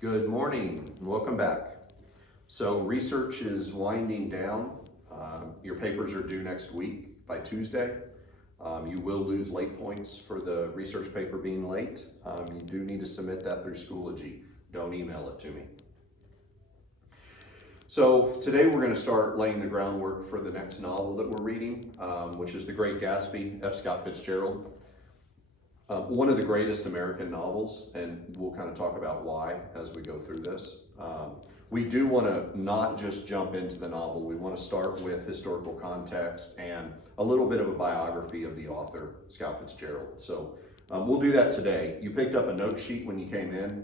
Good morning, and welcome back. So research is winding down. Your papers are due next week by Tuesday. You will lose late points for the research paper being late. You do need to submit that through Schoology. Don't email it to me. So today we're going to start laying the groundwork for the next novel that we're reading, which is The Great Gatsby, F. Scott Fitgerald. One of the greatest American novels, and we'll kind of talk about why as we go through this. We do want to not just jump into the novel. We want to start with historical context and a little bit of a biography of the author, Scott Fitgerald. So we'll do that today. You picked up a note sheet when you came in.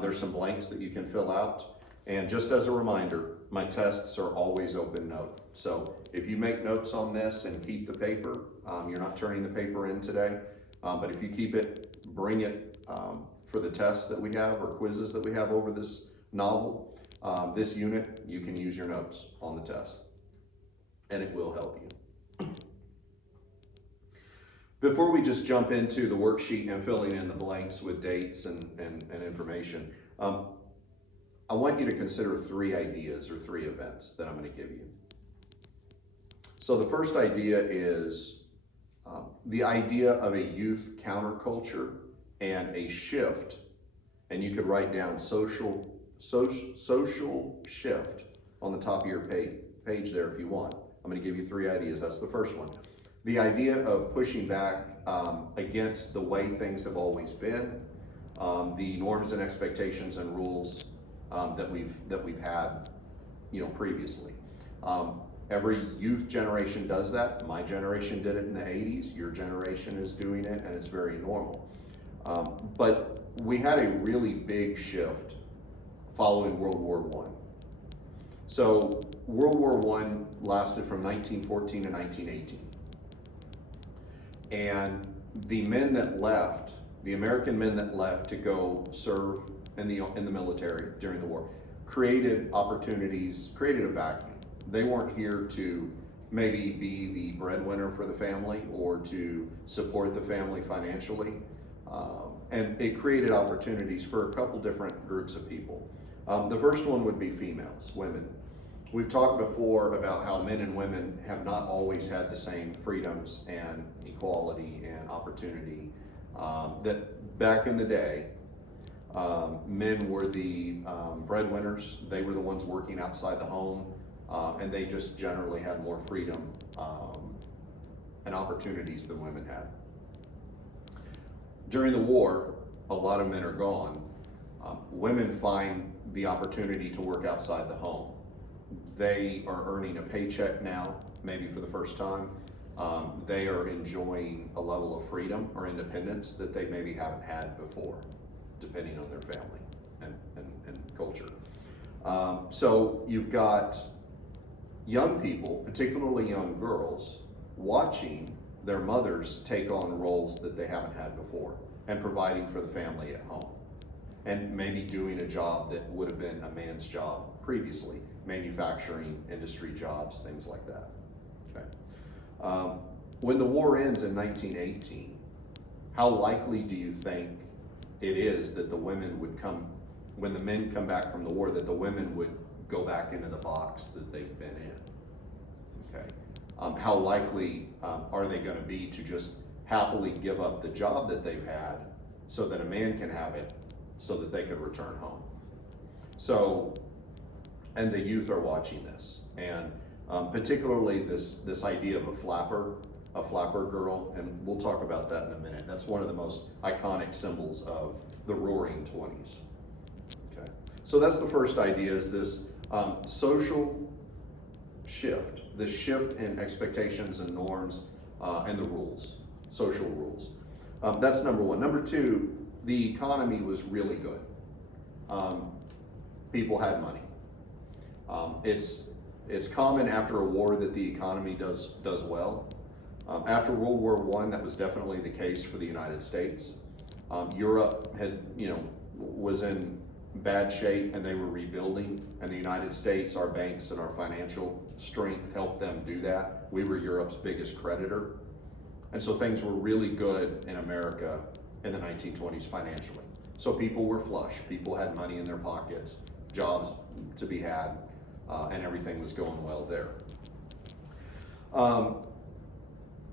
There's some blanks that you can fill out. And just as a reminder, my tests are always open note. So if you make notes on this and keep the paper, you're not turning the paper in today. But if you keep it, bring it for the tests that we have or quizzes that we have over this novel, this unit, you can use your notes on the test, and it will help you. Before we just jump into the worksheet and filling in the blanks with dates and information, I want you to consider three ideas or three events that I'm going to give you. So the first idea is the idea of a youth counterculture and a shift, and you could write down social shift on the top of your page there if you want. I'm going to give you three ideas. That's the first one. The idea of pushing back against the way things have always been, the norms and expectations and rules that we've had, previously. Every youth generation does that. My generation did it in the 80s. Your generation is doing it, and it's very normal. But we had a really big shift following World War I. So World War I lasted from 1914 to 1918. And the men that left, the American men that left to go serve in the military during the war, created opportunities, created a vacuum. They weren't here to maybe be the breadwinner for the family or to support the family financially. And it created opportunities for a couple different groups of people. The first one would be females, women. We've talked before about how men and women have not always had the same freedoms and equality and opportunity. That back in the day, men were the breadwinners. They were the ones working outside the home. And they just generally had more freedom and opportunities than women had. During the war, a lot of men are gone. Women find the opportunity to work outside the home. They are earning a paycheck now, maybe for the first time. They are enjoying a level of freedom or independence that they maybe haven't had before, depending on their family and culture. So you've got young people, particularly young girls, watching their mothers take on roles that they haven't had before and providing for the family at home, and maybe doing a job that would have been a man's job previously, manufacturing, industry jobs, things like that. Okay. When the war ends in 1918, how likely do you think it is that the women would come, when the men come back from the war, that the women would go back into the box that they've been in? Okay. How likely are they going to be to just happily give up the job that they've had so that a man can have it so that they could return home? So, and the youth are watching this, and particularly this idea of a flapper girl, and we'll talk about that in a minute. That's one of the most iconic symbols of the Roaring 20s. Okay. So that's the first idea, is this social shift, this shift in expectations and norms and the rules, social rules. That's number one. Number two, the economy was really good. People had money. It's common after a war that the economy does well. After World War I, that was definitely the case for the United States. Europe was in bad shape and they were rebuilding, and the United States, our banks and our financial strength helped them do that. We were Europe's biggest creditor. And so things were really good in America in the 1920s financially. So people were flush, people had money in their pockets, jobs to be had, and everything was going well there.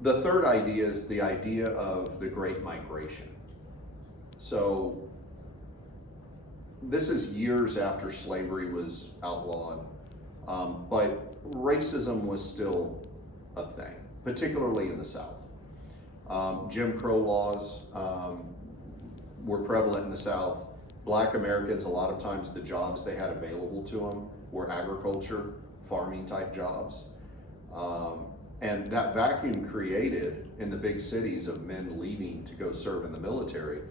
The third idea is the idea of the Great Migration. So this is years after slavery was outlawed, but racism was still a thing, particularly in the South. Jim Crow laws were prevalent in the South. Black Americans, a lot of times the jobs they had available to them were agriculture, farming type jobs. And that vacuum created in the big cities of men leaving to go serve in the military,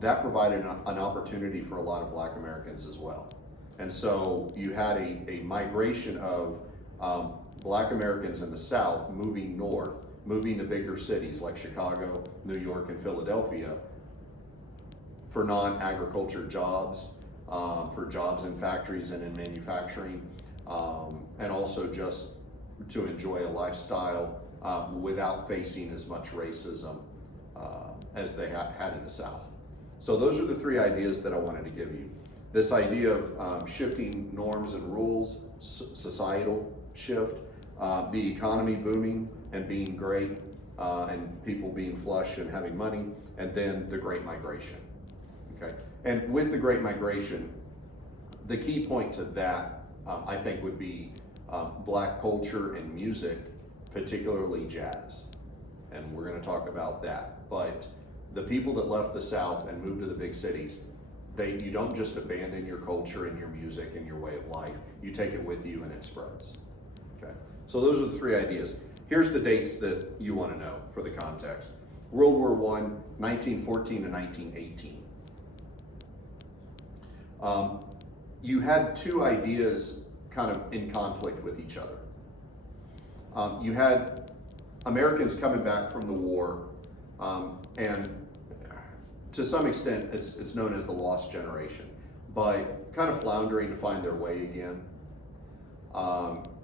that provided an opportunity for a lot of Black Americans as well. And so you had a migration of Black Americans in the South moving north, moving to bigger cities like Chicago, New York, and Philadelphia for non-agriculture jobs, for jobs in factories and in manufacturing, and also just to enjoy a lifestyle without facing as much racism as they had in the South. So those are the three ideas that I wanted to give you. This idea of shifting norms and rules, societal shift, the economy booming and being great, and people being flush and having money, and then the Great Migration. Okay, and with the Great Migration, the key point to that, I think, would be Black culture and music, particularly jazz. And we're going to talk about that. But the people that left the South and moved to the big cities, you don't just abandon your culture and your music and your way of life. You take it with you and it spreads. Okay, so those are the three ideas. Here's the dates that you want to know for the context. World War I, 1914 to 1918. You had two ideas kind of in conflict with each other. You had Americans coming back from the war, and to some extent it's known as the lost generation, but kind of floundering to find their way again.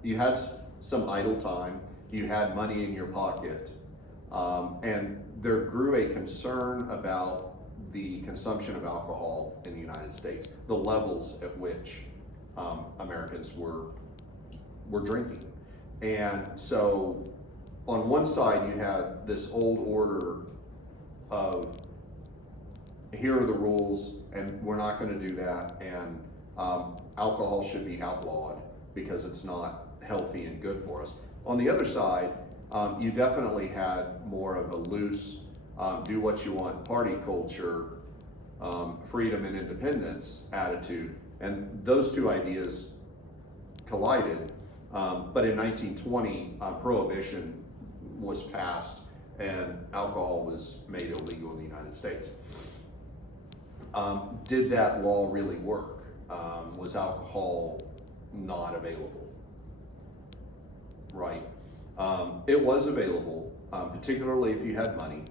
You had some idle time, you had money in your pocket, and there grew a concern about the consumption of alcohol in the United States, the levels at which Americans were drinking. And so on one side you had this old order of here are the rules and we're not going to do that, and alcohol should be outlawed because it's not healthy and good for us. On the other side, you definitely had more of a loose, do what you want party culture, freedom and independence attitude. And those two ideas collided. But in 1920, Prohibition was passed and alcohol was made illegal in the United States. Did that law really work? Was alcohol not available? Right. It was available, particularly if you had money.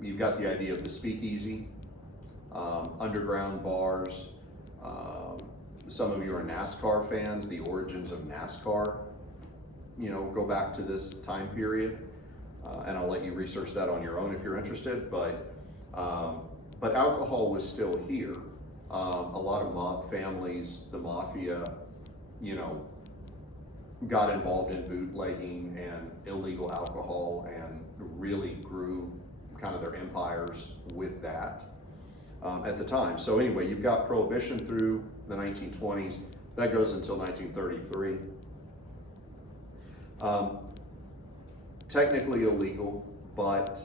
You've got the idea of the speakeasy, underground bars. Some of you are NASCAR fans. The origins of NASCAR, go back to this time period, and I'll let you research that on your own if you're interested. But alcohol was still here. A lot of mob families, the mafia, got involved in bootlegging and illegal alcohol and really grew kind of their empires with that at the time. So anyway, you've got Prohibition through the 1920s. That goes until 1933. Technically illegal, but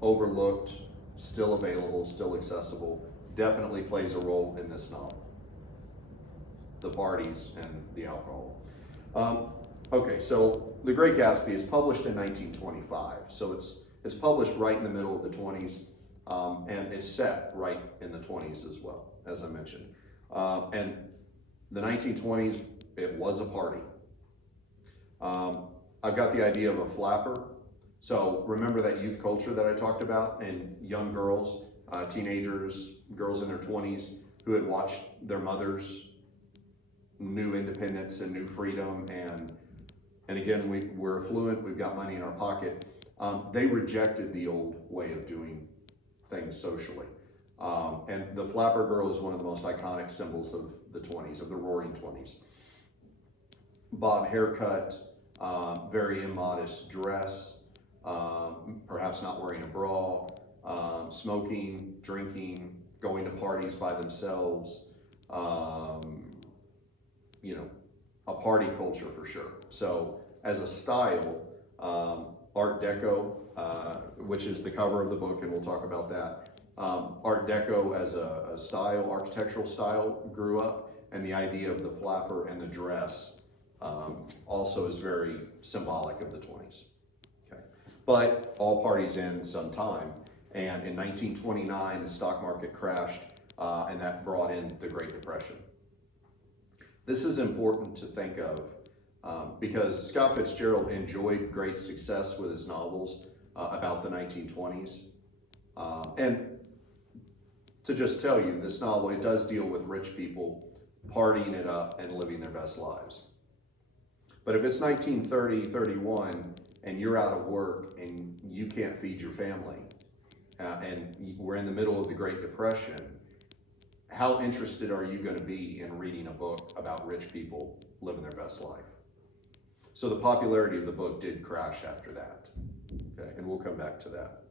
overlooked, still available, still accessible, definitely plays a role in this novel. The parties and the alcohol. Okay, so The Great Gatsby is published in 1925. So it's published right in the middle of the 20s, and it's set right in the 20s as well, as I mentioned. And the 1920s, it was a party. I've got the idea of a flapper. So remember that youth culture that I talked about, and young girls, teenagers, girls in their 20s who had watched their mothers' new independence and new freedom and And again, we're affluent, we've got money in our pocket. They rejected the old way of doing things socially. And the flapper girl is one of the most iconic symbols of the 20s, of the roaring 20s. Bob haircut, very immodest dress, perhaps not wearing a bra, smoking, drinking, going to parties by themselves, you know, a party culture for sure. So as a style, Art Deco, which is the cover of the book, and we'll talk about that. Art Deco as a style, architectural style, grew up, and the idea of the flapper and the dress also is very symbolic of the 20s. Okay. But all parties end sometime, and in 1929 the stock market crashed, and that brought in the Great Depression. This is important to think of because Scott Fitzgerald enjoyed great success with his novels about the 1920s. And to just tell you, this novel, it does deal with rich people partying it up and living their best lives. But if it's 1930, 31, and you're out of work and you can't feed your family, and we're in the middle of the Great Depression, how interested are you going to be in reading a book about rich people living their best life? So the popularity of the book did crash after that, okay? And we'll come back to that.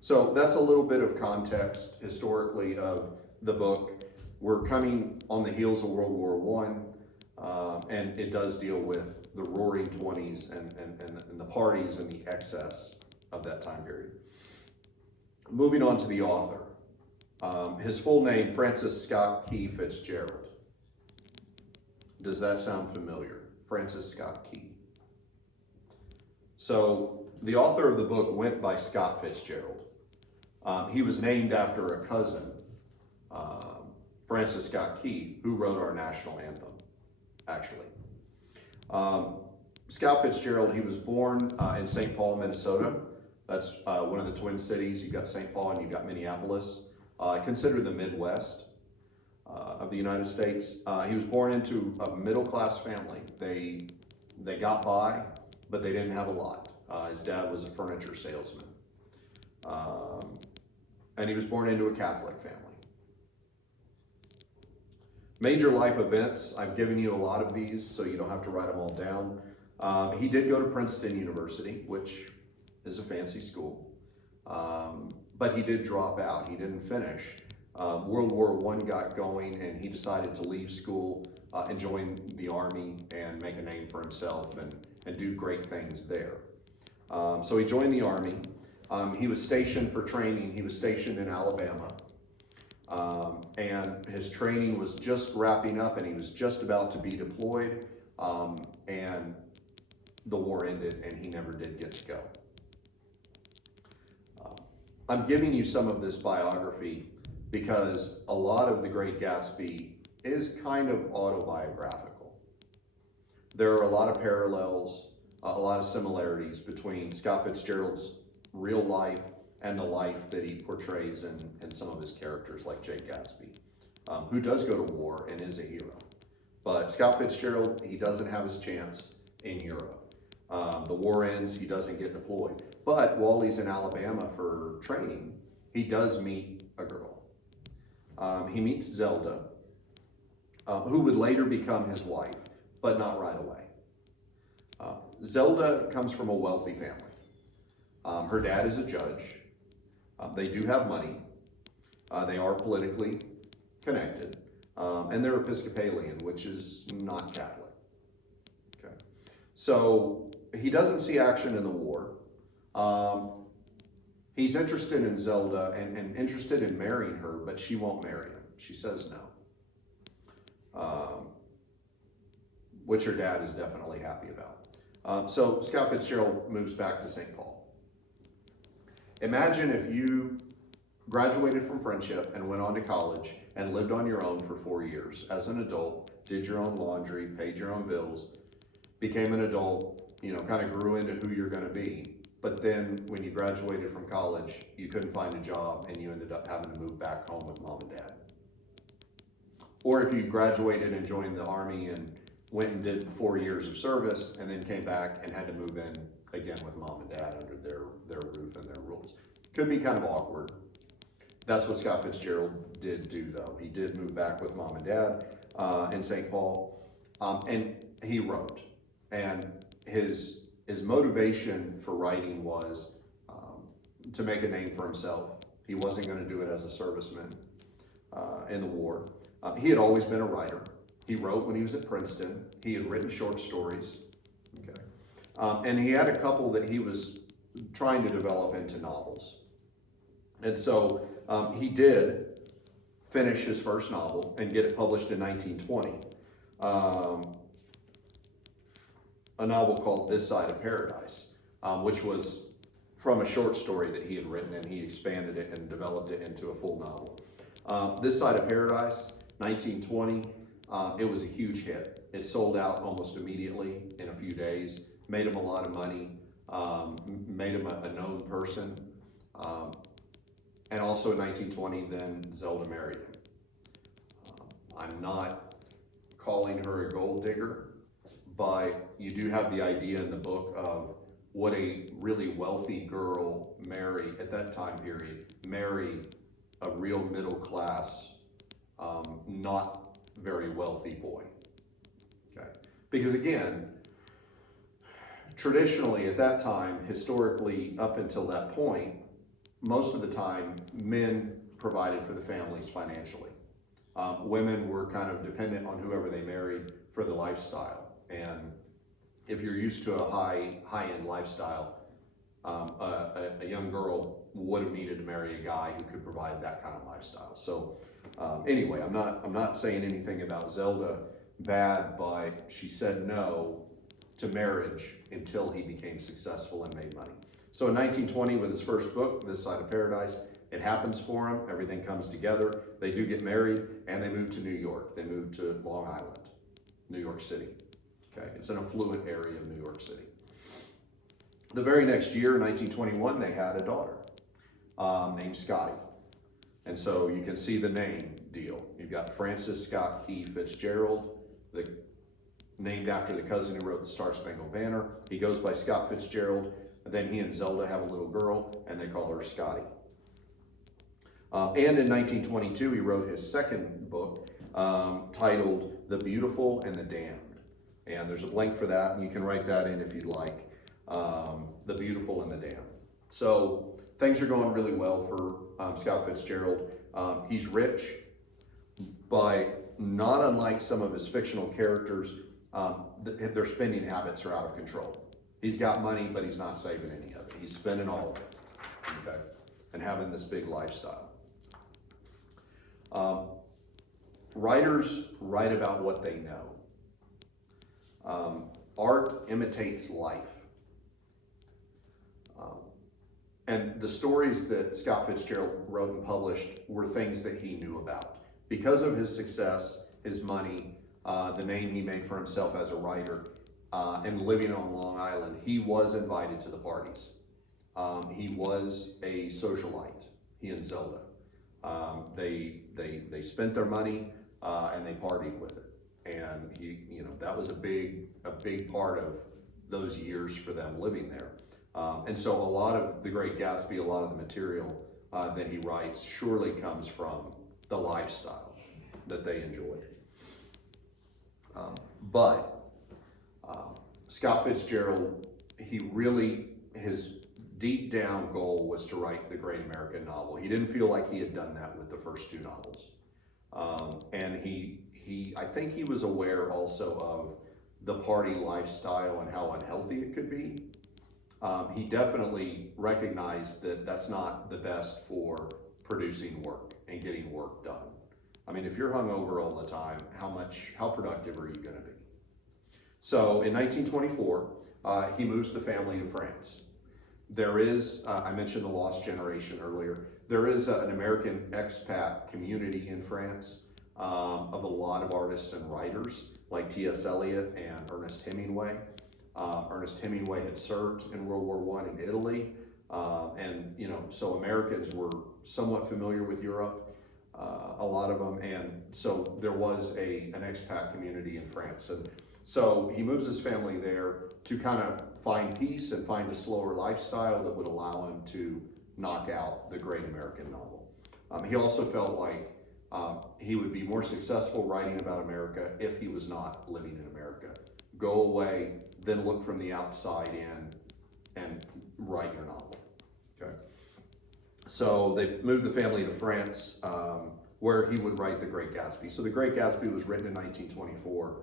So that's a little bit of context historically of the book. We're coming on the heels of World War I, and it does deal with the roaring 20s and the parties and the excess of that time period. Moving on to the author. His full name, Francis Scott Key Fitzgerald. Does that sound familiar? Francis Scott Key. So the author of the book went by Scott Fitzgerald. He was named after a cousin, Francis Scott Key, who wrote our national anthem, actually. Scott Fitzgerald, he was born in St. Paul, Minnesota. That's one of the Twin Cities. You've got St. Paul and you've got Minneapolis. Considered the Midwest of the United States. He was born into a middle-class family. They got by, but they didn't have a lot. His dad was a furniture salesman. And he was born into a Catholic family. Major life events, I've given you a lot of these, so you don't have to write them all down. He did go to Princeton University, which is a fancy school. But he did drop out, he didn't finish. World War I got going and he decided to leave school and join the Army and make a name for himself and do great things there. So he joined the Army. He was stationed for training. He was stationed in Alabama. And his training was just wrapping up and he was just about to be deployed. And the war ended and he never did get to go. I'm giving you some of this biography because a lot of The Great Gatsby is kind of autobiographical. There are a lot of parallels, a lot of similarities between Scott Fitzgerald's real life and the life that he portrays in some of his characters, like Jake Gatsby, who does go to war and is a hero. But Scott Fitzgerald, he doesn't have his chance in Europe. The war ends, he doesn't get deployed. But while he's in Alabama for training, he does meet a girl. He meets Zelda, who would later become his wife, but not right away. Zelda comes from a wealthy family. Her dad is a judge. They do have money. They are politically connected. And they're Episcopalian, which is not Catholic. Okay. So he doesn't see action in the war. He's interested in Zelda and interested in marrying her, but she won't marry him. She says no, which her dad is definitely happy about. So Scott Fitzgerald moves back to St. Paul. Imagine if you graduated from Friendship and went on to college and lived on your own for 4 years as an adult, did your own laundry, paid your own bills, became an adult, kind of grew into who you're going to be. But then when you graduated from college, you couldn't find a job and you ended up having to move back home with mom and dad. Or if you graduated and joined the Army and went and did 4 years of service, and then came back and had to move in again with mom and dad under their roof and their rules. Could be kind of awkward. That's what Scott Fitgerald did do, though. He did move back with mom and dad in St. Paul, and he wrote. And his motivation for writing was to make a name for himself. He wasn't going to do it as a serviceman in the war. He had always been a writer. He wrote when he was at Princeton. He had written short stories. Okay, and he had a couple that he was trying to develop into novels. And so he did finish his first novel and get it published in 1920. A novel called This Side of Paradise, which was from a short story that he had written, and he expanded it and developed it into a full novel. This Side of Paradise, 1920, it was a huge hit. It sold out almost immediately in a few days, made him a lot of money, made him a known person. And also in 1920, then Zelda married him. I'm not calling her a gold digger, but you do have the idea in the book of what a really wealthy girl marry at that time period, marry a real middle class, not very wealthy boy. Okay, because again, traditionally at that time, historically up until that point, most of the time, men provided for the families financially. Women were kind of dependent on whoever they married for the lifestyle. And if you're used to a high-end lifestyle, a young girl would have needed to marry a guy who could provide that kind of lifestyle. So anyway, I'm not saying anything about Zelda bad, but she said no to marriage until he became successful and made money. So in 1920, with his first book, This Side of Paradise, it happens for him. Everything comes together. They do get married, and they move to New York. They move to Long Island, New York City. Okay, it's an affluent area of New York City. The very next year, 1921, they had a daughter named Scotty. And so you can see the name deal. You've got Francis Scott Key Fitgerald, named after the cousin who wrote the Star Spangled Banner. He goes by Scott Fitgerald. Then he and Zelda have a little girl, and they call her Scotty. And in 1922, he wrote his second book titled The Beautiful and the Damned. And there's a blank for that, and you can write that in if you'd like. The Beautiful and the Damned. So things are going really well for Scott Fitgerald. He's rich, but not unlike some of his fictional characters, their spending habits are out of control. He's got money, but he's not saving any of it. He's spending all of it, okay, and having this big lifestyle. Writers write about what they know. Art imitates life. And the stories that Scott Fitgerald wrote and published were things that he knew about. Because of his success, his money, the name he made for himself as a writer, and living on Long Island, he was invited to the parties. He was a socialite, he and Zelda. They spent their money and they partied with it. And that was a big part of those years for them living there. And so a lot of the Great Gatsby, a lot of the material that he writes surely comes from the lifestyle that they enjoyed. But Scott Fitgerald, his deep down goal was to write the great American novel. He didn't feel like he had done that with the first two novels. And I think he was aware also of the party lifestyle and how unhealthy it could be. He definitely recognized that that's not the best for producing work and getting work done. I mean, if you're hungover all the time, how productive are you going to be? So in 1924, he moves the family to France. There is, I mentioned the Lost Generation earlier, there is an American expat community in France of a lot of artists and writers like T.S. Eliot and Ernest Hemingway. Ernest Hemingway had served in World War I in Italy, and so Americans were somewhat familiar with Europe, a lot of them, and so there was an expat community in France. And So he moves his family there to kind of find peace and find a slower lifestyle that would allow him to knock out the great American novel. He also felt like he would be more successful writing about America if he was not living in America. Go away, then look from the outside in and write your novel. Okay. So they moved the family to France, where he would write The Great Gatsby. So The Great Gatsby was written in 1924,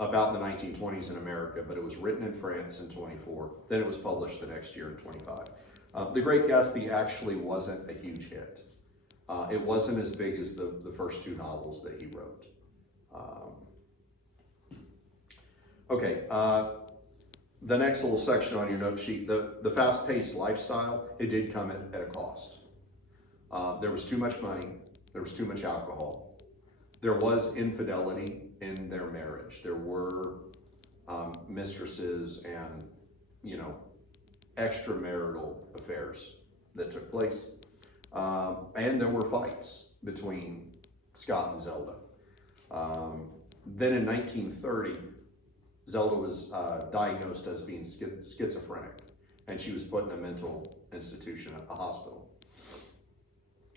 about the 1920s in America, but it was written in France in 24. Then it was published the next year in 25. The Great Gatsby actually wasn't a huge hit. It wasn't as big as the first two novels that he wrote. Okay, the next little section on your note sheet, the fast-paced lifestyle, it did come at a cost. There was too much money, there was too much alcohol. There was infidelity in their marriage. There were mistresses and, extramarital affairs that took place. And there were fights between Scott and Zelda. Then in 1930, Zelda was diagnosed as being schizophrenic, and she was put in a mental institution, a hospital.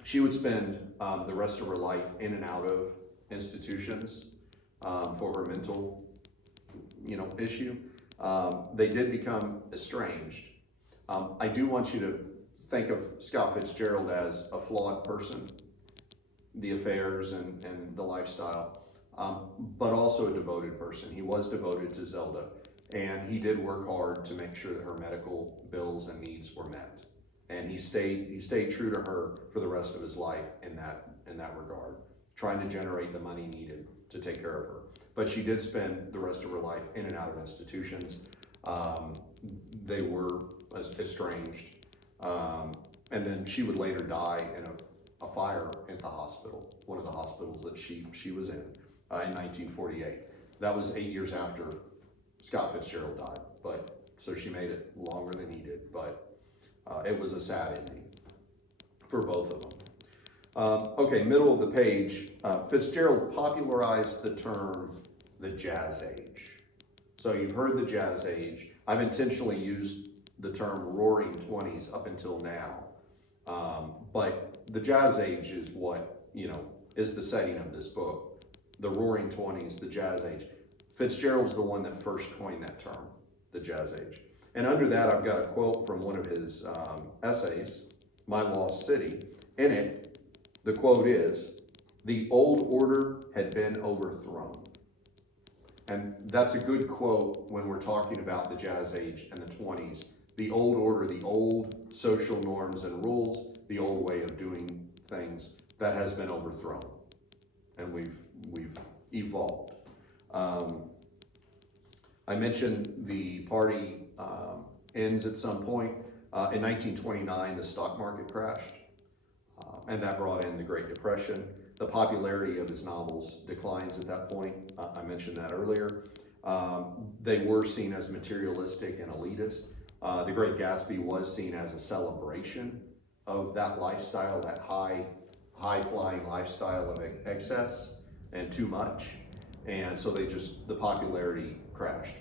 She would spend the rest of her life in and out of institutions for her mental, issue. They did become estranged. I do want you to think of Scott Fitgerald as a flawed person, the affairs and the lifestyle, but also a devoted person. He was devoted to Zelda, and he did work hard to make sure that her medical bills and needs were met. And he stayed true to her for the rest of his life in that regard, trying to generate the money needed to take care of her. But she did spend the rest of her life in and out of institutions. They were estranged. And then she would later die in a fire at the hospital, one of the hospitals that she was in 1948. That was 8 years after Scott Fitgerald died, so she made it longer than he did, but it was a sad ending for both of them. Okay, middle of the page, Fitzgerald popularized the term the Jazz Age. So you've heard the Jazz Age. I've intentionally used the term Roaring Twenties up until now, but the Jazz Age is what, is the setting of this book. The Roaring Twenties, the Jazz Age. Fitzgerald's the one that first coined that term, the Jazz Age. And under that, I've got a quote from one of his essays, My Lost City. In it, the quote is, "The old order had been overthrown." And that's a good quote when we're talking about the Jazz Age and the 20s. The old order, the old social norms and rules, the old way of doing things, that has been overthrown. And we've evolved. I mentioned the party ends at some point. In 1929, the stock market crashed, and that brought in the Great Depression. The popularity of his novels declines at that point. I mentioned that earlier. They were seen as materialistic and elitist. The Great Gatsby was seen as a celebration of that lifestyle, that high-flying lifestyle of excess and too much. And so the popularity crashed.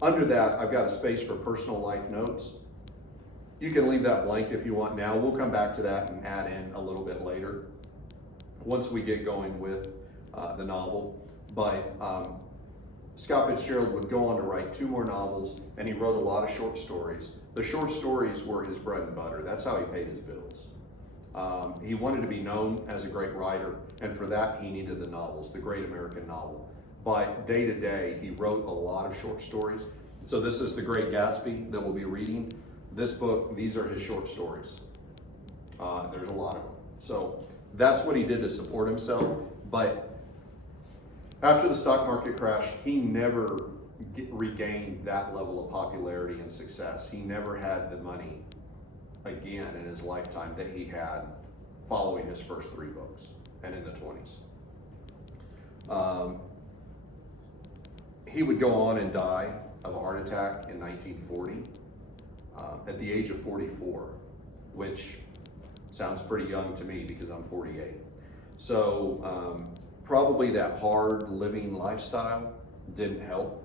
Under that, I've got a space for personal life notes. You can leave that blank if you want now. We'll come back to that and add in a little bit later once we get going with the novel. But Scott Fitzgerald would go on to write 2 more novels, and he wrote a lot of short stories. The short stories were his bread and butter. That's how he paid his bills. He wanted to be known as a great writer, and for that he needed the novels, the great American novel. But day to day, he wrote a lot of short stories. So this is The Great Gatsby that we'll be reading. This book, these are his short stories. There's a lot of them. So that's what he did to support himself. But after the stock market crash, he never regained that level of popularity and success. He never had the money again in his lifetime that he had following his first 3 books and in the 20s. He would go on and die of a heart attack in 1940 at the age of 44, which sounds pretty young to me because I'm 48. So Probably that hard living lifestyle didn't help.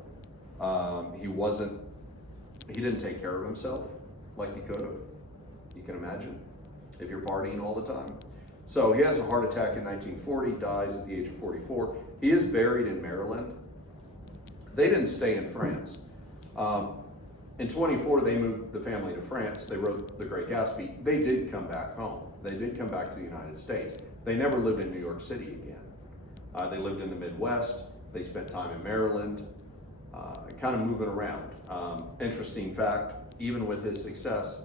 He didn't take care of himself like he could have. You can imagine if you're partying all the time. So he has a heart attack in 1940, dies at the age of 44. He is buried in Maryland. They didn't stay in France. In 24, they moved the family to France. They wrote The Great Gatsby. They did come back home. They did come back to the United States. They never lived in New York City again. They lived in the Midwest. They spent time in Maryland, kind of moving around. Interesting fact, even with his success,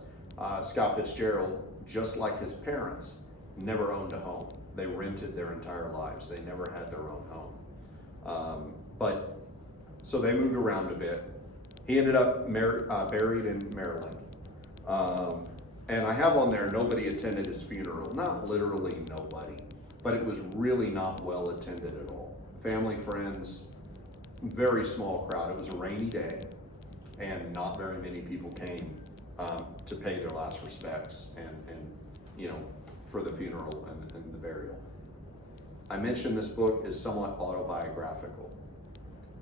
Scott Fitgerald, just like his parents, never owned a home. They rented their entire lives. They never had their own home. So they moved around a bit. He ended up buried in Maryland. And I have on there, nobody attended his funeral. Not literally nobody, but it was really not well attended at all. Family, friends, very small crowd. It was a rainy day, and not very many people came to pay their last respects and for the funeral and the burial. I mentioned this book is somewhat autobiographical.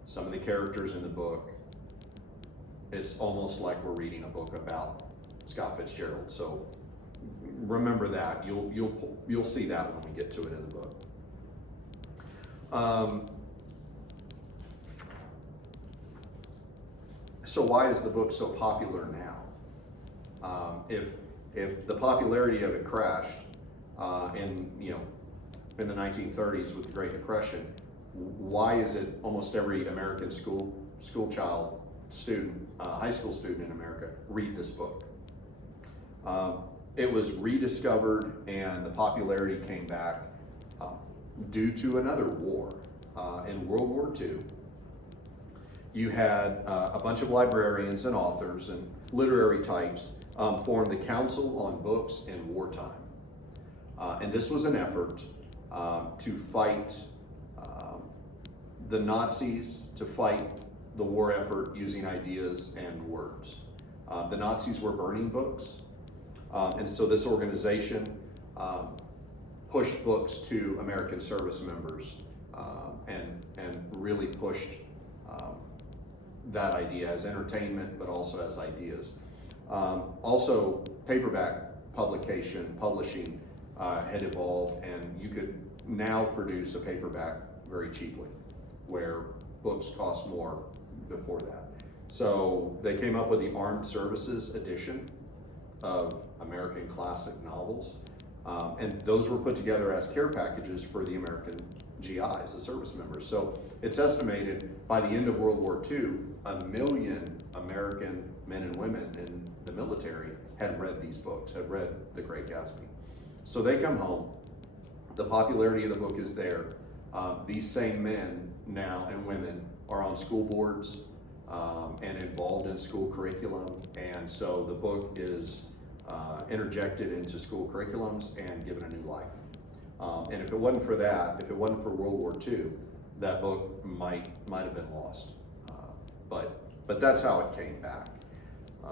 Some of the characters in the book, it's almost like we're reading a book about Scott Fitgerald. So remember that. You'll see that when we get to it in the book. So why is the book so popular now? If the popularity of it crashed in the 1930s with the Great Depression, why is it almost every American school child student, high school student in America, read this book? It was rediscovered, and the popularity came back due to another war. In World War II, you had a bunch of librarians and authors and literary types form the Council on Books in Wartime. And this was an effort to fight the Nazis, to fight the war effort using ideas and words. The Nazis were burning books, and so this organization pushed books to American service members and really pushed that idea as entertainment, but also as ideas. Also, paperback publishing had evolved, and you could now produce a paperback very cheaply, where books cost more before that. So they came up with the Armed Services edition of American classic novels, and those were put together as care packages for the American GIs, the service members. So it's estimated by the end of World War II, 1 million American men and women in the military had read these books, had read The Great Gatsby. So they come home, the popularity of the book is there. These same men now and women are on school boards and involved in school curriculum, and so the book is interjected into school curriculums and given a new life. And if it wasn't for that, if it wasn't for World War II, that book might have been lost. But that's how it came back,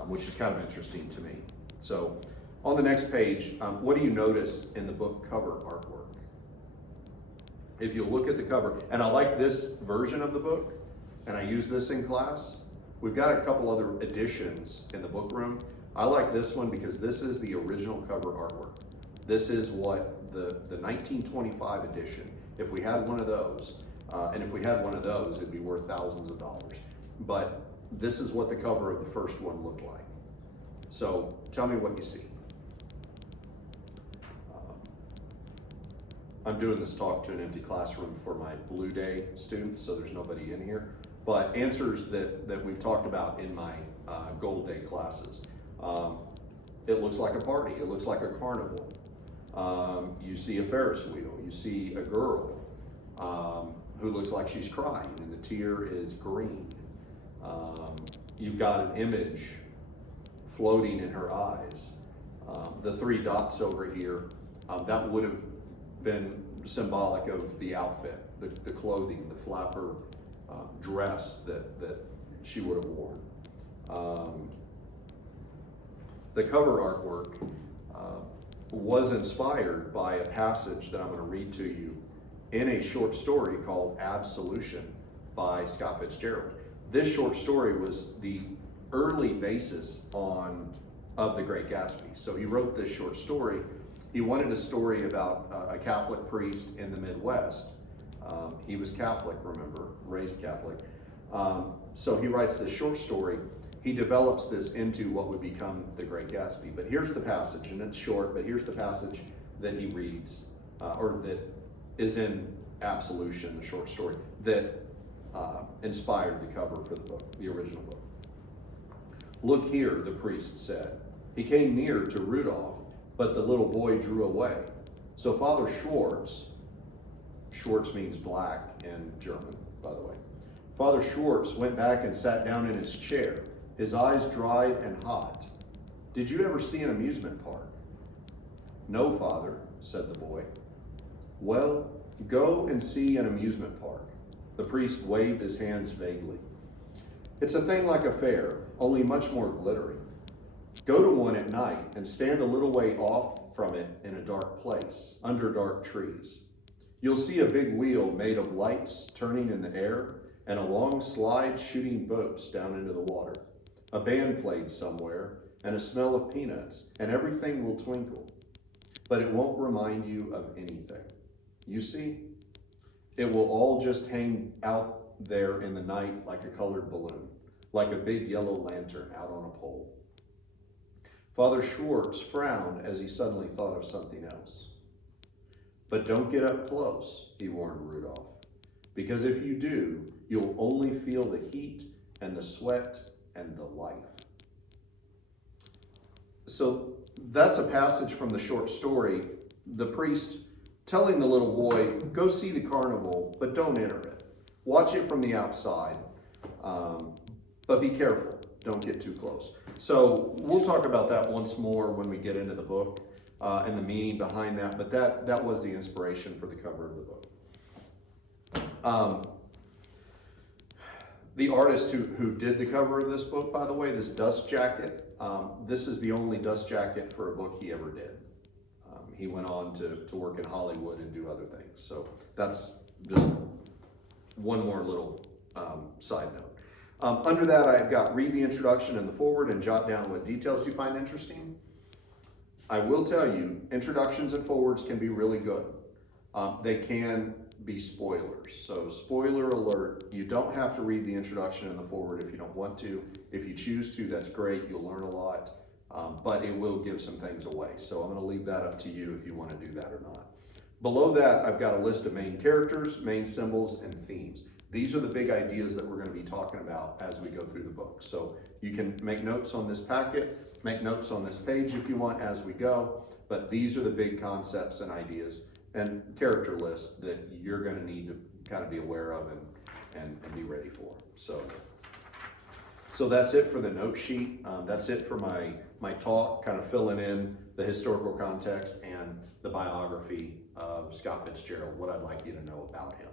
which is kind of interesting to me. So on the next page, what do you notice in the book cover artwork? If you look at the cover, and I like this version of the book, and I use this in class. We've got a couple other editions in the book room. I like this one because this is the original cover artwork. This is what the 1925 edition, if we had one of those, and if we had one of those, it'd be worth thousands of dollars. But this is what the cover of the first one looked like. So tell me what you see. I'm doing this talk to an empty classroom for my Blue Day students, so there's nobody in here. But answers that we've talked about in my Gold Day classes. It looks like a party. It looks like a carnival. You see a Ferris wheel. You see a girl who looks like she's crying, and the tear is green. You've got an image floating in her eyes. The 3 dots over here, that would have been symbolic of the outfit, the clothing, the flapper dress that she would have worn. The cover artwork was inspired by a passage that I'm going to read to you in a short story called Absolution by Scott Fitgerald. This short story was the early basis of The Great Gatsby. So he wrote this short story. He wanted a story about a Catholic priest in the Midwest. He was Catholic, remember, raised Catholic. So he writes this short story. He develops this into what would become The Great Gatsby. But here's the passage, and it's short, but here's the passage that he reads, or that is in Absolution, the short story, that inspired the cover for the book, the original book. "Look here," the priest said. He came near to Rudolph, but the little boy drew away. So Father Schwartz means black in German, by the way. Father Schwartz went back and sat down in his chair, his eyes dried and hot. "Did you ever see an amusement park?" "No, Father," said the boy. "Well, go and see an amusement park." The priest waved his hands vaguely. "It's a thing like a fair, only much more glittering. Go to one at night and stand a little way off from it in a dark place, under dark trees. You'll see a big wheel made of lights turning in the air and a long slide shooting boats down into the water. A band played somewhere and a smell of peanuts, and everything will twinkle. But it won't remind you of anything. You see? It will all just hang out there in the night like a colored balloon, like a big yellow lantern out on a pole." Father Schwartz frowned as he suddenly thought of something else. "But don't get up close," he warned Rudolph, "because if you do, you'll only feel the heat and the sweat and the life." So that's a passage from the short story. The priest telling the little boy, go see the carnival, but don't enter it. Watch it from the outside, but be careful. Don't get too close. So we'll talk about that once more when we get into the book and the meaning behind that, but that was the inspiration for the cover of the book. The artist who did the cover of this book, by the way, this dust jacket, this is the only dust jacket for a book he ever did. He went on to work in Hollywood and do other things. So that's just one more little side note. Under that, I've got read the introduction and the foreword and jot down what details you find interesting. I will tell you, introductions and forewords can be really good. They can be spoilers. So spoiler alert, you don't have to read the introduction and the foreword if you don't want to. If you choose to, that's great. You'll learn a lot. But it will give some things away. So I'm going to leave that up to you if you want to do that or not. Below that, I've got a list of main characters, main symbols, and themes. These are the big ideas that we're going to be talking about as we go through the book. So you can make notes on this packet, make notes on this page if you want as we go, but these are the big concepts and ideas and character lists that you're going to need to kind of be aware of and be ready for. So that's it for the note sheet. That's it for my talk, kind of filling in the historical context and the biography of Scott Fitgerald, what I'd like you to know about him.